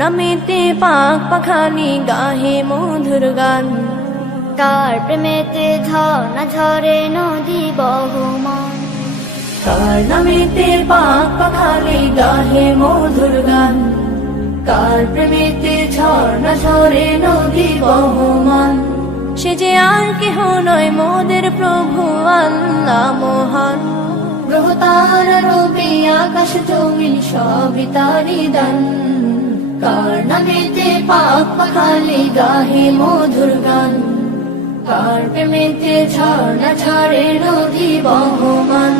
নামেতে পাক পাখালি গাহে মধুর গান, কার প্রেমেতে ঝর্ণা ঝরে নদী বহমান। কার নামেতে পাক পাখালি গাহে মধুর গান, কার প্রেমেতে ঝর্ণা ঝরে নদী বহমান। সে যে আর কেহ নয় মোদের প্রভু আল্লাহ মহান। গ্রহ তারা রবি আকাশ জমিন সবই তারি দান, কার নামেতে পাক পাখালি গাহে মধুর গান, কার প্রেমেতে ঝর্ণা ঝরে নদী বহমান।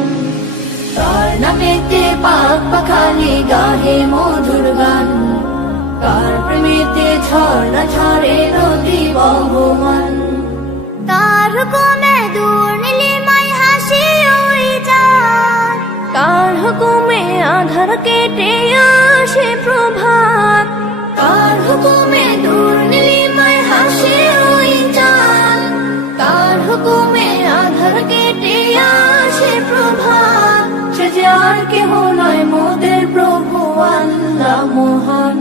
কার নামেতে পাক পাখালি গাহে মধুর গান, কার প্রেমেতে ঝর্ণা ঝরে নদী বহমান। কার হুকুমে দূর নীলিমায় হাসি ওই চাঁদ, কার হুকুমে আধার কেটে আসে প্রভাত, কার হুকুমে দূর নীলিমায় হাসে ওই চাঁদ, কার হুকুমে আধার কেটে আসে প্রভাত। সে যে আর কেহ নয় মোদের প্রভু আল্লাহ মহান।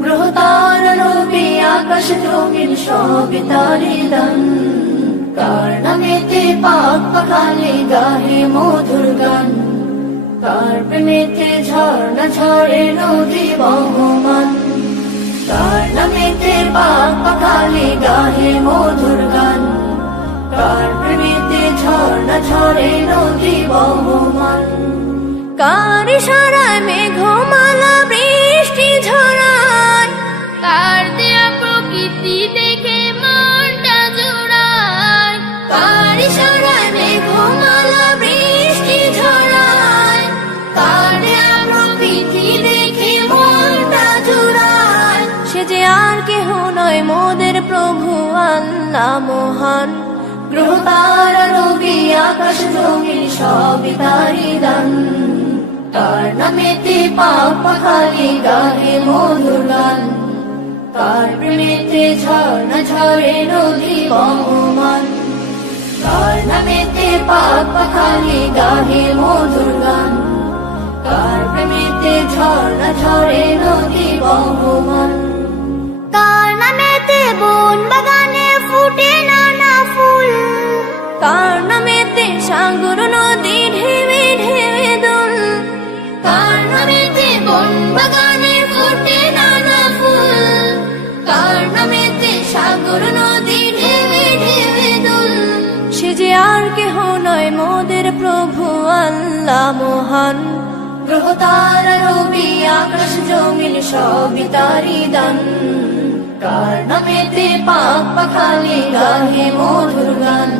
গ্রহ তারা রবি আকাশ জমিন সবই তারি দান, কার নামেতে পাক পাখালি গাহে মধুর গান, কার প্রেমেতে ঝর্ণা ঝরে নদী বহমান। কার নামেতে পাক পাখালি গাহে মধুর গান, কার প্রেমেতে ঝর্ণা ঝরে নদী বহমান। কার ইশারায় মেঘমালা বৃষ্টি ঝরায়, কার দেয়া প্রকৃতি দেখে মনটা জোড়ায়। কার ইশারায় মেঘমালা বৃষ্টি ঝরায়, কার দেয়া প্রকৃতি দেখে মনটা জুড়ায়। সে যে আর কেহ নয় মোদের প্রভু আল্লাহ মহান। গ্রহ তারা রবি আকাশ জমিন সবই তারি দান, কার নামেতে পাক পাখালি গাহে মধুর গান, কার প্রেমেতে ঝর্ণা ঝরে নদী বহমান। কার নামেতে পাক পাখালি গাহে মধুর গান, কার প্রেমেতে ঝর্ণা ঝরে নদী বহমান। কার নামেতে বন বাগানে ফুটে নানা ফুল, কার নামেতে সাগর নদী ঢেউে ঢেউে দোল, কার নামেতে বন বাগানে ফুটে নানা ফুল, কার নামেতে সাগর নদী ঢেউে ঢেউে দোল। সে যে আর কেহ নয় মোদের প্রভু আল্লাহ মহান। গ্রহ তারা রবি আকাশ জমিন সবই তারি দান, কার নামেতে পাক পাখালি গাহে মধুর গান,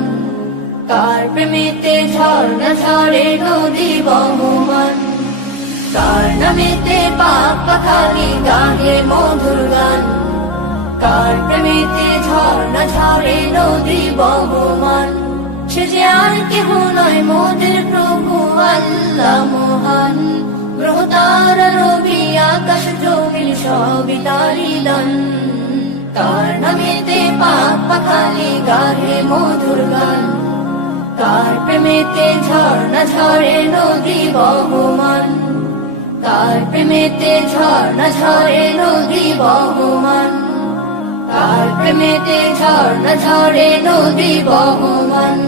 কার প্রেমেতে ঝর্ণা ঝরে নদী বহমান। কার নামেতে পাক পাখালি গাহে মধুর গান, কার প্রেমেতে ঝর্ণা ঝরে নদী বহমান। সে যে আর কেহ নয় মোদের প্রভু আল্লাহ মহান। গ্রহ তারা রবি আকাশ জমিন সবই তারি দান, কার নামেতে পাক পাখালি গাহে মধুর গান, কার প্রেমেতে ঝর্ণা ঝরে নদী বহমান। কার প্রেমেতে ঝর্ণা ঝরে নদী বহমান, কার প্রেমেতে ঝর্ণা ঝরে নদী বহমান।